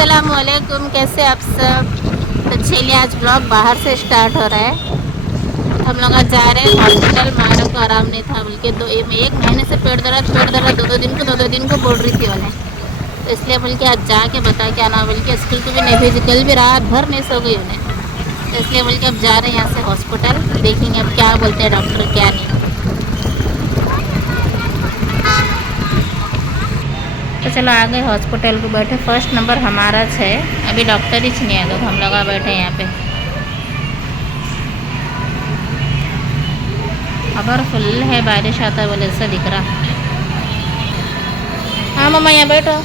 अस्सलामुअलैकुम, कैसे आप सब। तो चलिए आज ब्लॉग बाहर से स्टार्ट हो रहा है। हम लोग आज जा रहे हैं हॉस्पिटल। मायरा को आराम नहीं था बल्कि एक महीने से पेट दर्द दो दिन को बोल रही थी उन्हें। तो इसलिए बल्कि आज जाके बता के आना, बल्कि स्कूल को भी नहीं भेजी, कल भी रात भर नहीं सो गई उन्हें। तो इसलिए बल्कि अब जा रहे हैं यहाँ से हॉस्पिटल, देखेंगे अब क्या बोलते हैं डॉक्टर क्या नहीं। तो चलो आ गए हॉस्पिटल को, बैठे। फर्स्ट नंबर हमारा है। अभी डॉक्टर ही नहीं आए, तो हम लोग बैठे यहाँ पे। अगर फुल है, बारिश आता है बोले ऐसा दिख रहा। हाँ मम्मा यहाँ बैठो।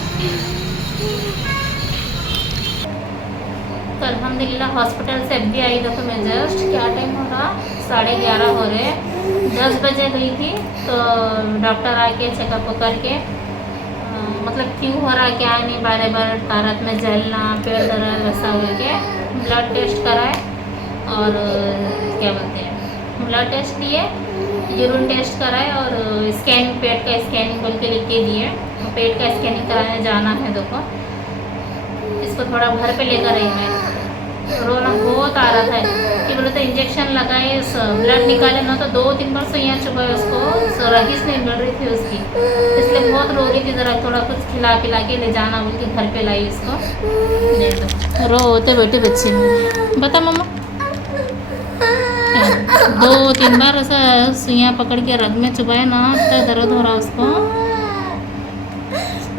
तो अल्हम्दुलिल्लाह हॉस्पिटल से अभी आई। देखो मैं जस्ट क्या टाइम हो रहा, 11:30 हो रहे। 10 बजे गई थी तो डॉक्टर आके चेकअप करके मतलब क्यों हो रहा क्या नहीं, बार बार तारत में जलना, पेट दर्द वैसा हो के ब्लड टेस्ट कराए। और क्या बोलते हैं, ब्लड टेस्ट दिए, यूरिन टेस्ट कराए और स्कैनिंग, पेट का स्कैनिंग बोल के लिख के दिए। पेट का स्कैनिंग कराने जाना है। देखो इसको थोड़ा घर पे लेकर आई मैं। रोना बहुत आ रहा था कि बोले तो इंजेक्शन लगाए, ब्लड निकाले ना, तो 2-3 बार सुइयाँ चुभाए उसको, रहीस नहीं मिल रही थी उसकी, इसलिए बहुत रो रही थी। ज़रा थोड़ा कुछ खिला पिला के ले जाना बोल के घर पे लाई उसको। दे दो, रो होते बेटे बच्चे मेरे। बता मम्मा। 2-3 बार ऐसा सुइयाँ पकड़ के रग में चुभाए ना, तो दर्द हो रहा उसको,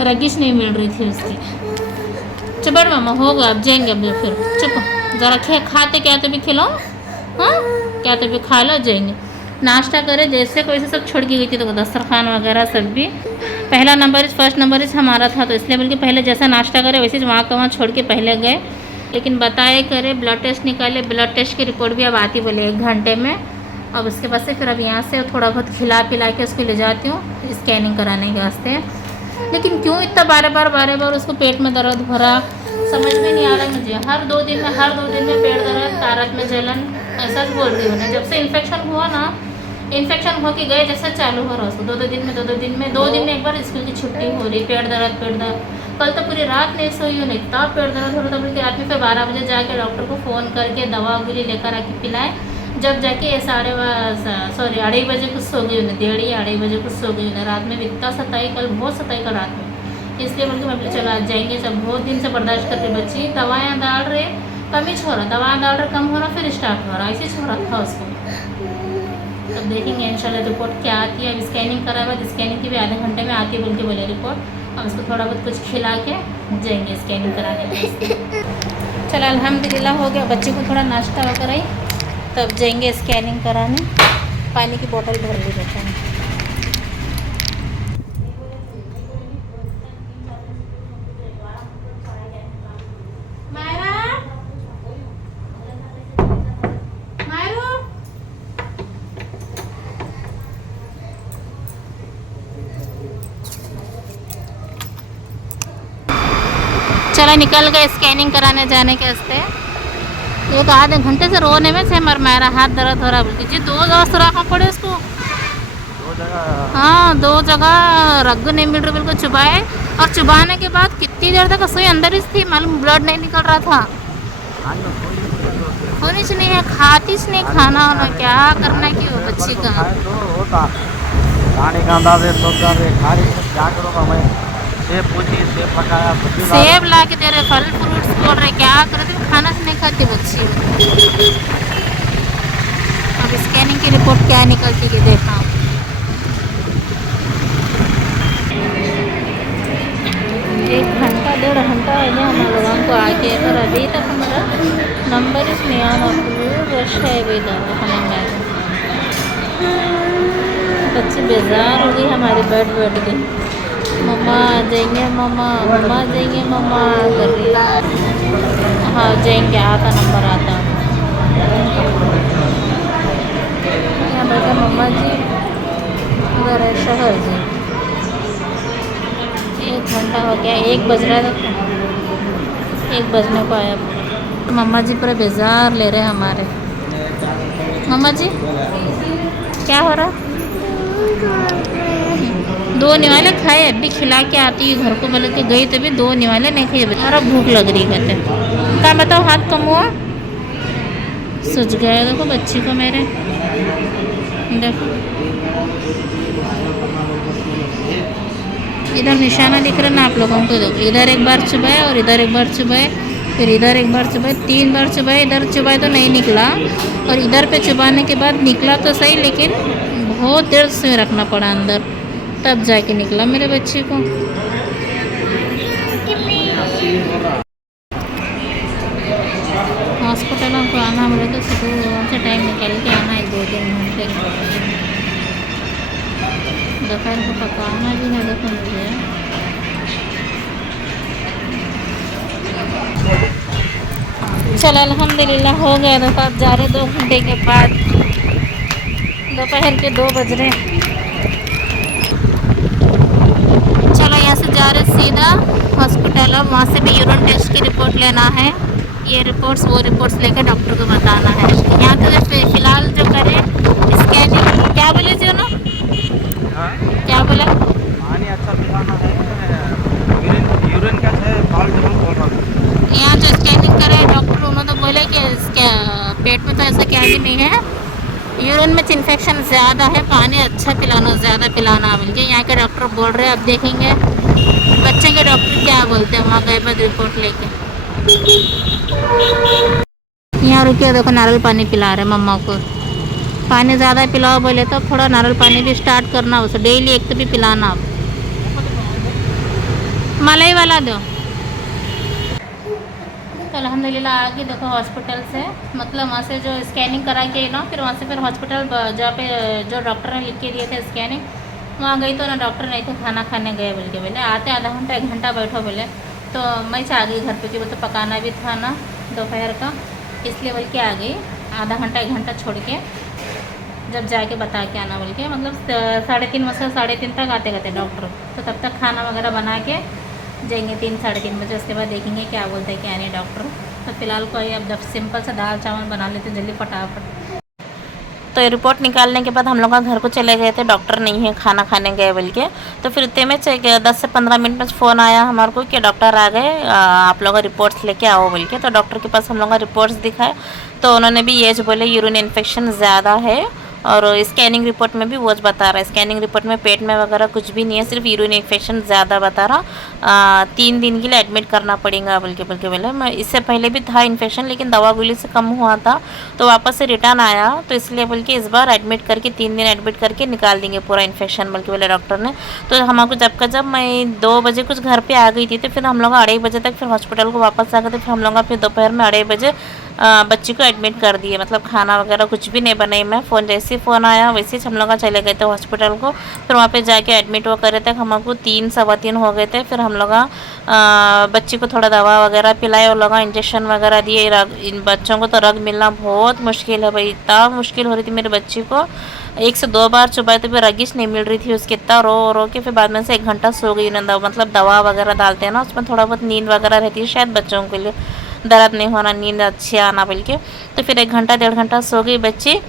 रगिश नहीं मिल रही थी उसकी। चुपड़ मामा होगा, अब जाएंगे अब फिर। चुप ज़रा खाते क्या तो भी खिलाओ, हाँ क्या तो भी खा लो, जाएंगे। नाश्ता करे जैसे कोई से सब छोड़ के गई थी, तो दस्तरखान वगैरह सब भी। पहला नंबर फर्स्ट नंबर हमारा था, तो इसलिए बल्कि पहले जैसा नाश्ता करे वैसे वहाँ का वहाँ छोड़ के पहले गए। लेकिन बताए करे, ब्लड टेस्ट निकाले, ब्लड टेस्ट की रिपोर्ट भी अब आती बोले 1 घंटे में। अब उसके बाद से फिर अब यहाँ से थोड़ा बहुत खिला पिला के उसको ले जाती हूँ स्कैनिंग कराने के वास्ते। लेकिन क्यों इतना बार बार उसको पेट में दर्द भरा, समझ में नहीं आ रहा मुझे। हर 2 दिन में पेट दर्द, तारत में जलन, ऐसा बोल रही हूँ। जब से इन्फेक्शन हुआ ना, इन्फेक्शन हो के गए जैसा चालू हो रहा उसको, 2 दिन में एक बार स्कूल की छुट्टी हो रही, पेट दर्द। कल तो पूरी रात नहीं सोई हूँ, इतना पेट दर्द हो रहा था बल्कि रात में। फिर 12 बजे जाके डॉक्टर को फ़ोन करके दवा गोली लेकर आके पिलाए। जब जाके 2:30 बजे कुछ सो गई उन्हें, 1:30 बजे कुछ सो गई उन्हें। रात में भी इतना सताई, कल बहुत सताई कल रात में। इसलिए बोलते मैं चला जाएंगे, जब बहुत दिन से बर्दाश्त करते बच्ची। दवाएँ डाल रहे, कम ही छोड़ा, दवाएँ डाल रहे, कम हो रहा, फिर स्टार्ट हो रहा, ऐसे छोड़ा था उसको। तब देखेंगे इंशाल्लाह रिपोर्ट क्या आती है। अब स्कैनिंग कराए बाद, स्कैनिंग की भी आधे घंटे में आती है बोल के बोले रिपोर्ट। अब उसको थोड़ा बहुत कुछ खिला के जाएंगे स्कैनिंग कराने। चलो अल्हम्दुलिल्लाह हो गया, बच्चे को थोड़ा नाश्ता वगैरह ही, तब जाएंगे स्कैनिंग कराने। पानी की बोतल भर ली बच्चा ने। चलो निकल गए स्कैनिंग कराने जाने के वास्ते। ये तो आधे घंटे से रोने में से मेरा हाथ दर्द हो रहा बोलती जी। 2 जगह सुराखा पड़े उसको, 2 जगह। हाँ 2 जगह रग नहीं मिल रही, बिल्कुल चुभाए। और चुभाने के बाद कितनी देर तक सुई अंदर ही थी, मालूम ब्लड नहीं निकल रहा था। होनी नहीं है, खाती नहीं खाना होना, क्या करना कि वो बच्ची का। सेब ला के दे रहे, फल फ्रूट्स बोल रहे, क्या कर रहे, खाना से नहीं खाती बच्ची। अब स्कैनिंग की रिपोर्ट क्या निकलती है देखा। 1 घंटा 1.5 घंटा हो गया हम लोगों को आके, पर अभी तक हमारा नंबर ही नहीं आना। रश है अभी दवाखाने में। बच्ची बेजार हो गई हमारी, बैठ गई, मम्मा जाएंगे, मम्मा जाएंगे, मम्मा कर रही। हाँ जाएंगे, आता नंबर आता। यहाँ बैठे मम्मा जी, उधर है शहर जी। 1 घंटा हो गया, 1 बज रहा था, 1 बजने को आया। मम्मा जी पूरा बेजार ले रहे हमारे। मम्मा जी क्या हो रहा, दो निवाले खाए, अभी खिला के आती हूँ घर को, बोले कि गई तो भी दो निवाले नहीं खाए और अब भूख लग रही कहते। क्या बताओ, हाथ कम हुआ, सूझ गया देखो बच्ची को मेरे, देखो इधर निशाना दिख रहा ना आप लोगों को, देखो इधर एक बार चुभाए और इधर एक बार चुभाए, फिर इधर एक बार चुभाए, 3 बार चुभाए, इधर चुभाए तो नहीं निकला, और इधर पे चुभाने के बाद निकला तो सही, लेकिन बहुत देर से रखना पड़ा अंदर, तब जाके निकला मेरे बच्चे को। हॉस्पिटल को आना बोले तो सुबह से टाइम निकाल के आना है, 2-3 घंटे, दोपहर को पकाना भी है देखो मुझे। चलो अल्हम्दुलिल्लाह हो गया, देखो अब जा रहे 2 घंटे के बाद, दोपहर के 2 बज रहे। चलो यहाँ से जा रहे सीधा हॉस्पिटल, और वहाँ से भी यूरिन टेस्ट की रिपोर्ट लेना है, ये रिपोर्ट्स वो रिपोर्ट्स लेकर डॉक्टर को बताना है। यहाँ तो फिलहाल जो करें स्कैनिंग, क्या बोले जो ना, हाँ? क्या बोला, पानी अच्छा पिलाना है, यूरिन यूरिन का है, बाल जमा बोल रहा हूँ। यहाँ जो स्कैनिंग करे डॉक्टर, उन्होंने तो बोले कि इसके पेट में तो ऐसा क्या भी नहीं है, यूरिन में इन्फेक्शन ज़्यादा है, पानी अच्छा पिलाना, ज़्यादा पिलाना बोल के यहाँ के डॉक्टर बोल रहे हैं। अब देखेंगे बच्चे के डॉक्टर क्या बोलते हैं वहाँ गए बाद रिपोर्ट लेके। यहाँ रुके देखो नारियल पानी पिला रहे मम्मा को, पानी ज़्यादा पिलाओ बोले तो थोड़ा नारियल पानी भी स्टार्ट करना, उसे डेली एक तो भी पिलाना। अब मलाई वाला दो। तो अल्हम्दुलिल्लाह आ गई देखो हॉस्पिटल से, मतलब वहाँ से जो स्कैनिंग करा के ना, फिर वहाँ से फिर हॉस्पिटल जहाँ पे जो डॉक्टर ने लिख के दिए थे स्कैनिंग, वहाँ गई तो ना डॉक्टर नहीं थे, खाना खाने गए बोल के बोले, आते आधा घंटा 1 घंटा बैठो बोले, तो मैं आ गई घर पे, कि वो तो पकाना भी था ना दोपहर का, इसलिए बोल के आ गई, आधा घंटा 1 घंटा छोड़ के, जब जाके बता के आना बोल के, मतलब 3:30 बजे 3:30 तक आते कहते डॉक्टर, तो तब तक खाना वगैरह बना के जाएंगे 3-3:30 बजे, उसके बाद देखेंगे क्या बोलते हैं क्या नहीं डॉक्टर। तो फिलहाल कोई अब सिंपल सा दाल चावल बना लेते जल्दी फटाफट। तो रिपोर्ट निकालने के बाद हम लोग घर को चले गए थे, डॉक्टर नहीं है, खाना खाने गए बोल के, तो फिर इतने में 10 से 15 मिनट में फ़ोन आया हमारे को कि डॉक्टर आ गए, आप लोग रिपोर्ट्स लेके आओ बोल के। तो डॉक्टर के पास हम लोग रिपोर्ट्स दिखाए, तो उन्होंने भी ये जो बोले यूरिन इन्फेक्शन ज़्यादा है, और स्कैनिंग रिपोर्ट में भी वो बता रहा है, स्कैनिंग रिपोर्ट में पेट में वगैरह कुछ भी नहीं है, सिर्फ यूरिन इन्फेक्शन ज़्यादा बता रहा, 3 दिन के लिए एडमिट करना पड़ेगा बोल के बोले। मैं इससे पहले भी था इन्फेक्शन, लेकिन दवा गोली से कम हुआ था, तो वापस से रिटर्न आया, तो इसलिए बोल के इस बार एडमिट करके 3 दिन एडमिट करके निकाल देंगे पूरा इन्फेक्शन बोल के बोले डॉक्टर ने। तो हमको जब मैं 2 बजे कुछ घर पर आ गई थी, तो फिर हम लोग 2:30 बजे तक फिर हॉस्पिटल को वापस आ गए थे, फिर हम लोग फिर दोपहर में 2:30 बजे बच्ची को एडमिट कर दिए, मतलब खाना वगैरह कुछ भी नहीं बनाई मैं, फ़ोन जैसे ही फ़ोन आया वैसे ही हम लोग चले गए थे हॉस्पिटल को। फिर वहाँ पे जाके एडमिट वो करे थे, हमको 3 सवा 3 हो गए थे। फिर हम लोग बच्ची को थोड़ा दवा वगैरह पिलाए, और लोग इंजेक्शन वगैरह दिए। इन बच्चों को तो रग मिलना बहुत मुश्किल है भाई, इतना मुश्किल हो रही थी मेरी बच्ची को, 1 से 2 बार चुबाए तो फिर रगिश नहीं मिल रही थी उसके, इतना रो के फिर बाद में से 1 घंटा सो गई। मतलब दवा वगैरह डालते हैं ना, उसमें थोड़ा बहुत नींद वगैरह रहती है शायद बच्चों के लिए, दर्द नहीं होना, नींद अच्छी आना बोल के। तो फिर 1 घंटा 1.5 घंटा सो गई बच्ची।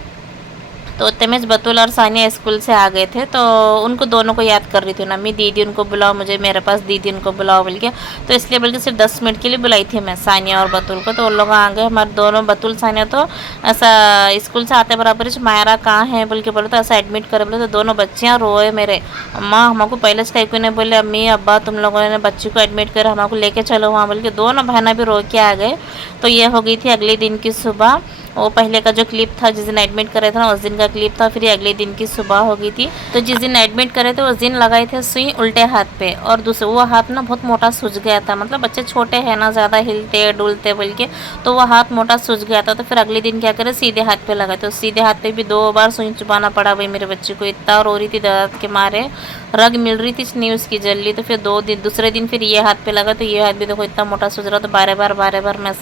तो तमेज बतूल और सानिया स्कूल से आ गए थे, तो उनको दोनों को याद कर रही थी ना, मैं दीदी उनको बुलाओ, मुझे मेरे पास दीदी उनको बुलाओ बोल के। तो इसलिए बल्कि सिर्फ 10 मिनट के लिए बुलाई थी मैं सानिया और बतूल को। तो उन लोग आ गए हमारे दोनों, बतूल सानिया तो ऐसा स्कूल से आते बराबर मायरा कहाँ है बोल के बोले, तो ऐसा एडमिट करे बोले। तो दोनों बच्चियाँ रोए मेरे, अम्मा हमको पहले से कहीं ने बोले, अम्मी अब्बा तुम लोगों ने बच्ची को एडमिट करे, हमको लेके चलो वहाँ बोल के। दोनों बहना भी रो के आ गए। तो ये हो गई थी अगले दिन की सुबह। वो पहले का जो क्लिप था जिस दिन एडमिट करे थे ना, उस दिन का क्लिप था। फिर अगले दिन की सुबह हो गई थी। तो जिस दिन एडमिट करे थे उस दिन लगाए थे सुई उल्टे हाथ पे, और दूसरे वो हाथ ना बहुत मोटा सूज गया था, मतलब बच्चे छोटे हैं ना, ज़्यादा हिलते डुलते बोल के, तो वो हाथ मोटा सूज गया था। तो फिर अगले दिन क्या करे, सीधे हाथ पे लगाए। तो सीधे हाथ पे भी 2 बार सुई चुबाना पड़ा भाई मेरे बच्चे को, इतना रो रही थी दर्द के मारे, रग मिल रही थी नहीं उसकी जल्दी। तो फिर दूसरे दिन फिर ये हाथ पे लगा, तो ये हाथ भी देखो इतना मोटा सूज रहा। तो बार बार मैं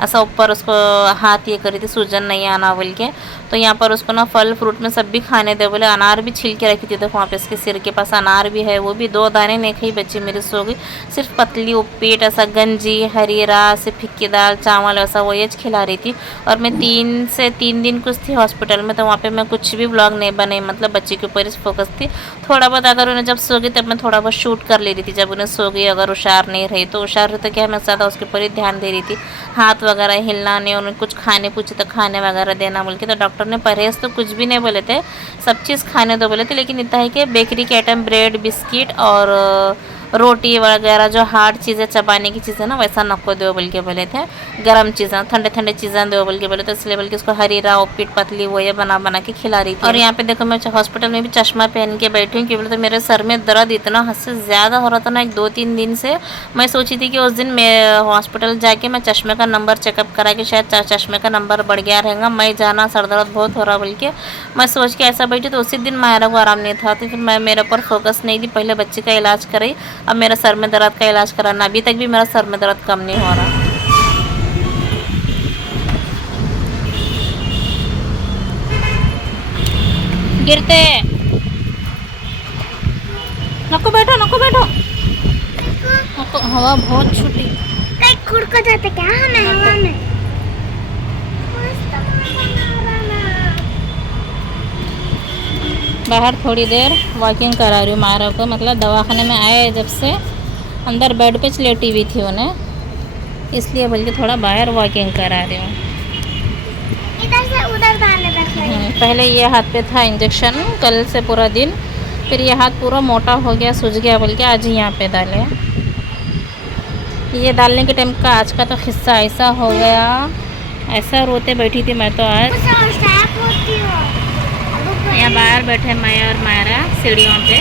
ऐसा ऊपर उसको हाथ ये करी थी सूजन नहीं आना बोल के। तो यहाँ पर उसको ना फल फ्रूट में सब भी खाने दे बोले। अनार भी छिल के रखी थी, देखो वहाँ पे इसके सिर के पास अनार भी है, वो भी 2 दाने नहीं खाई बच्ची मेरी, सो गई। सिर्फ पतली उपीट ऐसा गंजी हरीरा से फिक्की दाल चावल ऐसा वो ये खिला रही थी। और मैं 3 दिन कुछ थी हॉस्पिटल में, तो वहाँ पे मैं कुछ भी व्लॉग नहीं बनाई, मतलब बच्ची के ऊपर फोकस थी। थोड़ा बहुत अगर उन्हें जब सो गई तब मैं थोड़ा बहुत शूट कर ले रही थी, जब उन्हें सो गई अगर हुशार नहीं रही तो हुशार रही तो क्या मैं ज़्यादा उसके ऊपर ही ध्यान दे रही थी। हाथ वगैरह हिलना नहीं, उन्हें कुछ खाने पूछे तो खाने वगैरह देना बोल के। तो डॉक्टर ने परहेज़ तो कुछ भी नहीं बोले थे, सब चीज़ खाने दो बोले थे, लेकिन इतना है कि बेकरी के आइटम ब्रेड बिस्किट और रोटी वगैरह जो हार्ड चीज़ें चबाने की चीज़ें ना वैसा नको दो बोल के बोले थे। गर्म चीज़ें ठंडे ठंडे चीज़ें दो बोल के बोले, तो इसलिए बोल के उसको हरीरा उपीट पतली वो ये बना बना के खिला रही थी। और यहाँ पे देखो मैं हॉस्पिटल में भी चश्मा पहन के बैठी हूँ, क्योंकि बोले तो मेरे सर में दर्द इतना हद से ज़्यादा हो रहा था ना 2-3 दिन से। मैं सोची थी कि उस दिन मैं हॉस्पिटल जाके मैं चश्मे का नंबर चेकअप करा के शायद चश्मे का नंबर बढ़ गया रहेगा, मैं जाना सर दर्द बहुत हो रहा बोल के मैं सोच के ऐसा बैठी। तो उसी दिन मायरा को आराम नहीं था, तो फिर मैं मेरे ऊपर फोकस नहीं दी, पहले बच्चे का इलाज कराई, अब मेरा सर में दर्द का इलाज कराना। अभी तक भी मेरा सर में दर्द कम नहीं हो रहा। गिरते नको बैठो नको बैठो, हवा बहुत छूटी। कहीं खुद को जाते क्या हमें हवा में बाहर थोड़ी देर वॉकिंग करा रही हूँ मायरा को, मतलब दवाखाने में आए जब से अंदर बेड पे लेटी हुई थी उन्हें, इसलिए बल्कि थोड़ा बाहर वॉकिंग करा रही हूँ। इधर से उधर डालने बैठ पहले ये हाथ पे था इंजेक्शन कल से पूरा दिन, फिर ये हाथ पूरा मोटा हो गया सूज गया बोल के आज यहाँ पे डाले। ये डालने के टाइम का आज का तो किस्सा ऐसा हो गया, ऐसा रोते बैठी थी मैं तो आज। यहाँ बाहर बैठे मैं और मायरा सीढ़ियों पे,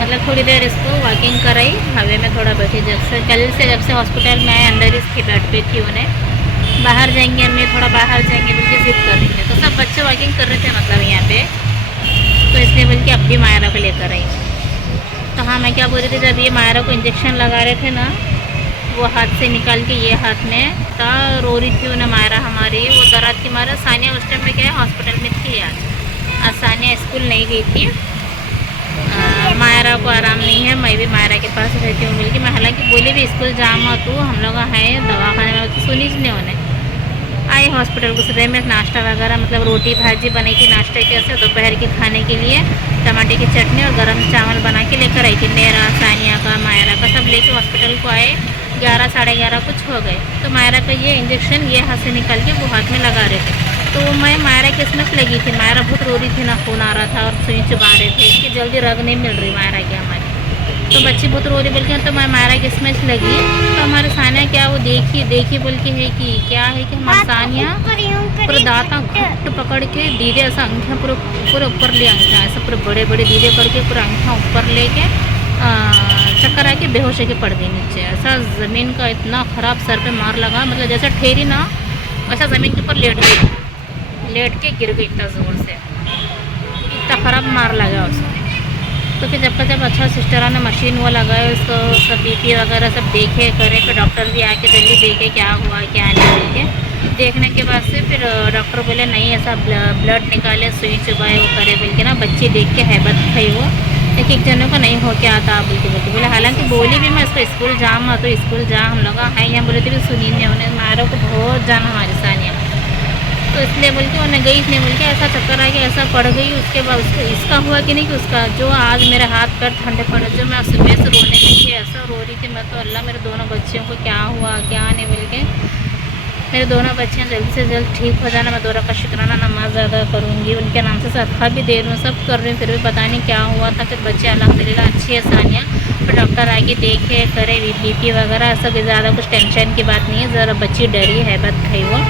मतलब थोड़ी देर इसको वॉकिंग कराई, हवे में थोड़ा बैठी। जब से हॉस्पिटल में आए अंदर इसके बेड पे थी, उन्हें बाहर जाएंगे मैं थोड़ा बाहर जाएंगे बोल के जिद कर रही थी, तो सब बच्चे वॉकिंग कर रहे थे मतलब यहाँ पे, तो इसलिए बोल के अब भी मायरा को लेकर आई। तो हाँ मैं क्या बोल रही थी, जब ये मायरा को इंजेक्शन लगा रहे थे ना, वो हाथ से निकाल के ये हाथ में था, रो रही थी उन्हें मायरा हमारी, वो दर्द की मारा। सानिया उस टाइम में क्या है हॉस्पिटल में थी, आज सानिया स्कूल नहीं गई थी। मायरा को आराम नहीं है, मैं भी मायरा के पास रहती हूँ बोल के, मैं हालांकि बोली भी स्कूल जामा तू हम लोग हैं दवाखाने में, तो सुनी नहीं उन्हें। आई हॉस्पिटल को सुबह में नाश्ता वगैरह मतलब रोटी भाजी बनाई थी नाश्ते के से, दोपहर के खाने के लिए टमाटर की चटनी और गरम चावल बना के लेकर आई थी। मेरा सानिया का मायरा का सब लेके हॉस्पिटल को आए, 11 साढ़े 11 कुछ हो गए। तो मायरा का ये इंजेक्शन ये हाथ से निकाल के वो हाथ में लगा रहे थे, तो मैं मायरा की इसमें लगी थी। मायरा बहुत रो रही थी ना, खून आ रहा था और सुई चुबा रहे थे, इसकी जल्दी रग नहीं मिल रही मायरा की हमारी, तो बच्ची बहुत रो रही बोल के, तो मैं मायरा की इसमें लगी। तो हमारे सानिया क्या वो देखी बोल के है कि क्या है कि हमारे सानिया पूरा दांता घट पकड़ के दीदे ऐसा अंगूठा पूरा ऊपर ले अंगूठा ऐसा पूरा बड़े बड़े दीदे करके पूरा अंगूठा ऊपर लेके चक्कर आके बेहोश होके पड़ गई नीचे। ऐसा ज़मीन का इतना ख़राब सर पे मार लगा, मतलब जैसा ठहरी ना वैसा ज़मीन के ऊपर लेट के गिर गई इतना ज़ोर से, इतना ख़राब मार लगा उसको। तो फिर जब अच्छा सिस्टरा ने मशीन वो लगाए, उसको सब BP वगैरह सब देखे करे, फिर डॉक्टर भी आके जल्दी देखे क्या हुआ क्या नहीं देखे। देखने के बाद से फिर डॉक्टर बोले नहीं ऐसा ब्लड निकाले सुई चुबाए वो करे बोल के ना, बच्ची देख के हैबत खाई वो, एक जनों को नहीं हो क्या आता बोलते बोले। हालांकि बोली भी मैं इसको स्कूल जाऊँ तो स्कूल जा हम लोग हैं यहाँ बोले थे भी सुनी नहीं, उन्हें मायरा को बहुत जाना हमारी सानिया, तो इसलिए बोल के उन्हें गई नहीं बोल के ऐसा चक्कर आ गया ऐसा पड़ गई। उसके बाद उसको इसका हुआ कि नहीं कि उसका जो आज मेरे हाथ पैर ठंडे पड़े, जो मैं सुबह से रोने लगी ऐसा रो रही थी मैं, तो अल्लाह मेरे दोनों बच्चियों को क्या हुआ क्या नहीं बोल के, मेरे दोनों बच्चियाँ जल्दी से जल्द ठीक हो जाना। मैं दोनों का शुक्राना नमाज अदा करूँगी, उनके नाम से सदका भी दे रही हूँ, सब कर रही हूँ, फिर भी पता नहीं क्या हुआ था। फिर बच्चे अल्हम्दुलिल्लाह अच्छी है सानिया, फिर डॉक्टर आके देखे करे BP वगैरह ऐसा कोई ज़्यादा कुछ टेंशन की बात नहीं है। ज़रा बच्ची डरी हैबत खाई वो,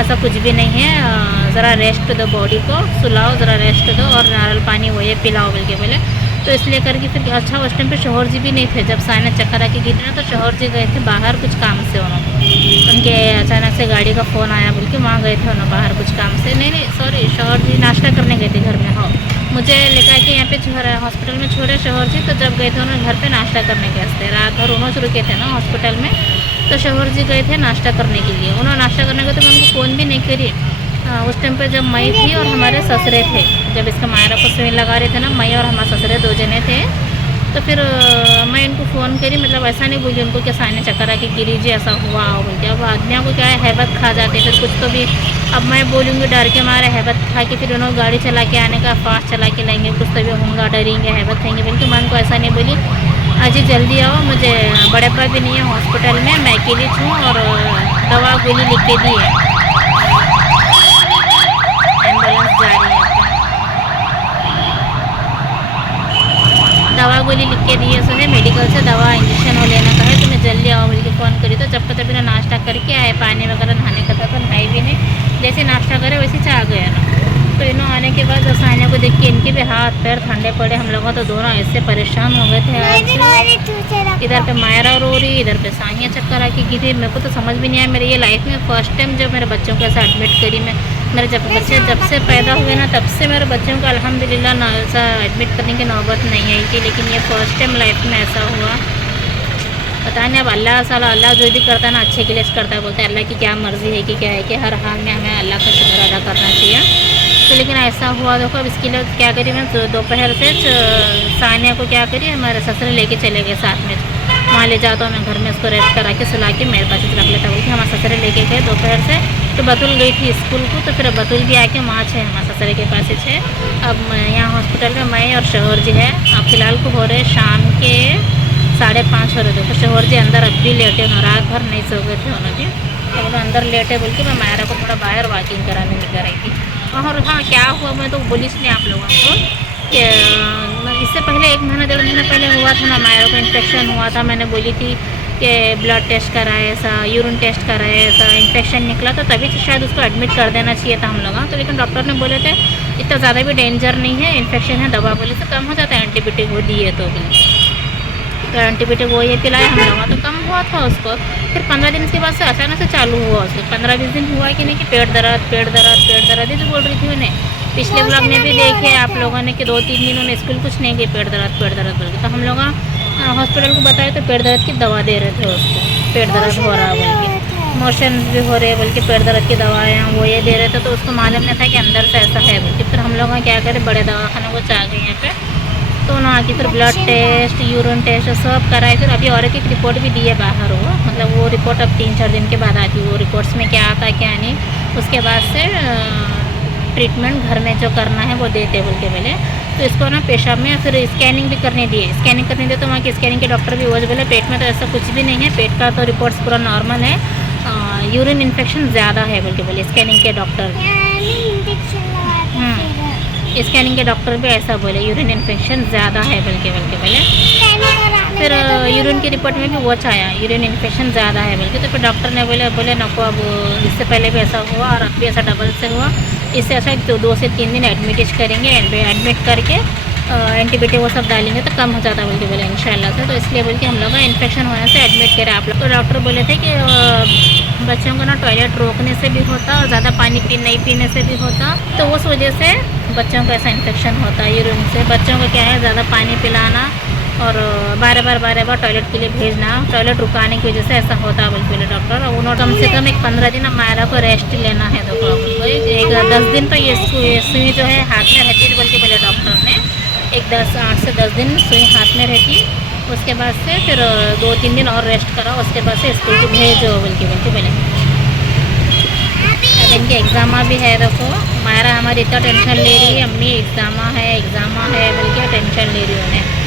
ऐसा कुछ भी नहीं है। ज़रा रेस्ट दो बॉडी को, सुलाओ ज़रा रेस्ट दो और नारियल पानी वो ये पिलाओ बोल के बोले, तो इसलिए करके फिर अच्छा उस टाइम पे शोहर जी भी नहीं थे जब सानिया चक्कर आके गिरी ना, तो शोहर जी गए थे बाहर कुछ काम से, उनके अचानक से गाड़ी का फ़ोन आया बोल के वहाँ गए थे उन्होंने बाहर कुछ काम से, नहीं सॉरी शोहर जी नाश्ता करने गए थे घर में। हाँ मुझे लेकर के यहाँ पे हॉस्पिटल में छोड़े शोहर जी, तो जब गए थे उन्होंने घर पे नाश्ता करने गए थे, रात भर उन्होंने रुके थे ना हॉस्पिटल में, तो शोहर जी गए थे नाश्ता करने के लिए। उन्होंने नाश्ता करने गए तो मैं उनको फ़ोन भी नहीं करी, उस टाइम पे जब मई थी और हमारे ससुरे थे, जब इसका मायरा को सुई लगा रहे थे ना, मई और हमारे ससुरे 2 जने थे। तो फिर मैं इनको फ़ोन करी, मतलब ऐसा नहीं बोली उनको कि साइने चक्कर आके गिरी जी ऐसा हुआ हो बोल के। अब आदमियों को क्या है, हैबत खा जाते फिर कुछ तो भी। अब मैं बोलूँगी डर के मारे हैबत खा के फिर उन्होंने गाड़ी चला के आने का, फास्ट चला के लाएंगे, कुछ तो भी होंगे, डरेंगे, हैबत खाएंगे बोल के मैं उनको ऐसा नहीं बोली। अजी जल्दी आओ, मुझे बड़े पापा भी नहीं है हॉस्पिटल में, मैं अकेली हूँ और दवा गोली लिख के दी है, एम्बुलेंस जा रही है, दवा गोली लिख के दिए सो है मेडिकल से, दवा इंजेक्शन हो लेना का है, तुम्हें जल्दी आओ बोल के फ़ोन करी। तो जब तक नाश्ता करके आए, पानी वगैरह नहाने का था तो नहाई भी नहीं, जैसे नाश्ता करे वैसे चाह गया ना। तो इन्होंने आने के बाद सानिया को देख के इनके भी हाथ पैर ठंडे पड़े, हम लोगों तो दोनों ऐसे परेशान हो गए थे आज। इधर पे मायरा रो रही, इधर पे सानिया चक्कर आके गिरी। मेरे को तो समझ भी नहीं आया, मेरे ये लाइफ में फर्स्ट टाइम जब मेरे बच्चों को ऐसा एडमिट करी मैं। मेरे जब बच्चे जब से पैदा हुए ना, तब से मेरे बच्चों को अल्हम्दुलिल्लाह ना ऐसा एडमिट करने की नौबत नहीं आई थी, लेकिन ये फर्स्ट टाइम लाइफ में ऐसा हुआ। पता नहीं, अब अल्लाह साला, अल्लाह जो भी करता है ना अच्छे के लिए करता है, बोलते हैं अल्लाह की क्या मर्ज़ी है कि क्या है कि हर हाल में हमें अल्लाह का शुक्र अदा करना चाहिए। तो लेकिन ऐसा हुआ देखो। अब इसके लिए क्या करी मैं, दोपहर से सानिया को क्या करी, हमारे ससुर लेके चले गए साथ में, वहाँ ले जाता हूँ मैं घर में, उसको रेस्ट करा के सुला के मेरे पास रख लेता बोल के हमारे ससुर लेके गए दोपहर से। तो बतुल गई थी स्कूल को, तो फिर बतुल भी आके वहाँ है हमारे ससुर के पास है। अब यहाँ हॉस्पिटल में मैं और शोहर जी है। अब फिलहाल को हो रहे शाम के 5:30 हो रहे थे। तो शोहर जी अंदर अब भी लेटे, रात भर नहीं सो गए थे उन्होंने भी, तो उन्होंने अंदर लेटे बोल के मैं मायरा को थोड़ा बाहर वॉकिंग कराने लेकर आई थी। और हाँ, क्या हुआ मैं तो बोली नहीं आप लोगों को कि इससे पहले 1 महीना 1.5 महीना पहले हुआ था ना, मायरा को इन्फेक्शन हुआ था। मैंने बोली थी कि ब्लड टेस्ट कराए, ऐसा यूरिन टेस्ट कराए, ऐसा इन्फेक्शन निकला, तो तभी तो शायद उसको एडमिट कर देना चाहिए था हम लोग। तो लेकिन डॉक्टर ने बोले थे इतना ज़्यादा भी डेंजर नहीं है, इन्फेक्शन है, दवा बोले तो कम हो जाता है, एंटीबायोटिक वो दिए तो भी, तो एंटीबायोटिक वो ये पिलाया हम लोग, तो कम हुआ था उसको। फिर 15 दिन के बाद से अचानक से चालू हुआ उसको। 15-20 दिन हुआ कि नहीं कि पेट दर्द पेट दर्द पेट दर्द ही तो बोल रही थी उन्हें। पिछले ब्लॉग में भी देखे आप लोगों ने कि 2-3 दिन उन्हें स्कूल कुछ नहीं किया, पेट दर्द बोल के। तो हम लोग हॉस्पिटल को बताए तो पेट दर्द की दवा दे रहे थे उसको, पेट दर्द हो रहा बोल के, मोशन भी हो रहे बोल के, पेट दर्द की दवाएँ वो ये दे रहे थे। तो उसको मालूम नहीं था कि अंदर से ऐसा है बोल के। फिर हम लोग क्या करें, बड़े दवाखाने को चाह गए यहाँ पे, तो उन्होंने आके फिर ब्लड टेस्ट यूरिन टेस्ट सब कराए। फिर अभी और एक रिपोर्ट भी दी है बाहर, वो मतलब वो रिपोर्ट अब 3-4 दिन के बाद आती है। वो रिपोर्ट्स में क्या आता है क्या नहीं, उसके बाद से ट्रीटमेंट घर में जो करना है वो देते बोल के बोले। तो इसको ना पेशाब में फिर स्कैनिंग भी करने दिए, स्कैनिंग करने दिए तो वहाँ की स्कैनिंग के डॉक्टर भी वो बोले पेट में तो ऐसा कुछ भी नहीं है, पेट का तो रिपोर्ट्स पूरा नॉर्मल है, यूरिन इन्फेक्शन ज़्यादा है बोल के बोले स्कैनिंग के डॉक्टर। स्कैनिंग के डॉक्टर भी ऐसा बोले, यूरिन इन्फेक्शन ज़्यादा है बोल के बोले। फिर यूरिन की रिपोर्ट में भी वो आया, यूरिन इन्फेक्शन ज़्यादा है बोल के। तो फिर डॉक्टर ने बोले नको, अब इससे पहले भी ऐसा हुआ और अब भी ऐसा डबल से हुआ, इससे अच्छा 2 से 3 दिन एडमिट करेंगे, एडमिट करके एंटीबायोटिक वो सब डालेंगे तो कम हो जाता बोल के बोले इंशाल्लाह से। तो इसलिए बोल के हम लोग इन्फेक्शन होने से एडमिट करें आप लोग। तो डॉक्टर बोले थे कि बच्चों को ना टॉयलेट रोकने से भी होता और ज़्यादा पानी नहीं पीने से भी होता, तो उस वजह से बच्चों को ऐसा इन्फेक्शन होता है यूरिन से। बच्चों को क्या है, ज़्यादा पानी पिलाना और बार बार टॉयलेट के लिए भेजना, टॉयलेट रुकाने की वजह से ऐसा होता है बोल के डॉक्टर। और उन्होंने कम से कम 15 दिन मायरा को रेस्ट लेना है। देखो एक 10 दिन तो ये सुई जो है हाथ में रहती है बोल के बोले डॉक्टर ने, 8 से 10 दिन सुई हाथ में रहती, उसके बाद से फिर 2-3 दिन और रेस्ट कराओ, उसके बाद से स्कूल को भेजो बोल के बोले। अब इनके एग्ज़ामा भी है, देखो मायरा हमारी इतना टेंशन ले रही है, अम्मी एग्ज़ामा है बोल के टेंशन ले रही है उन्हें।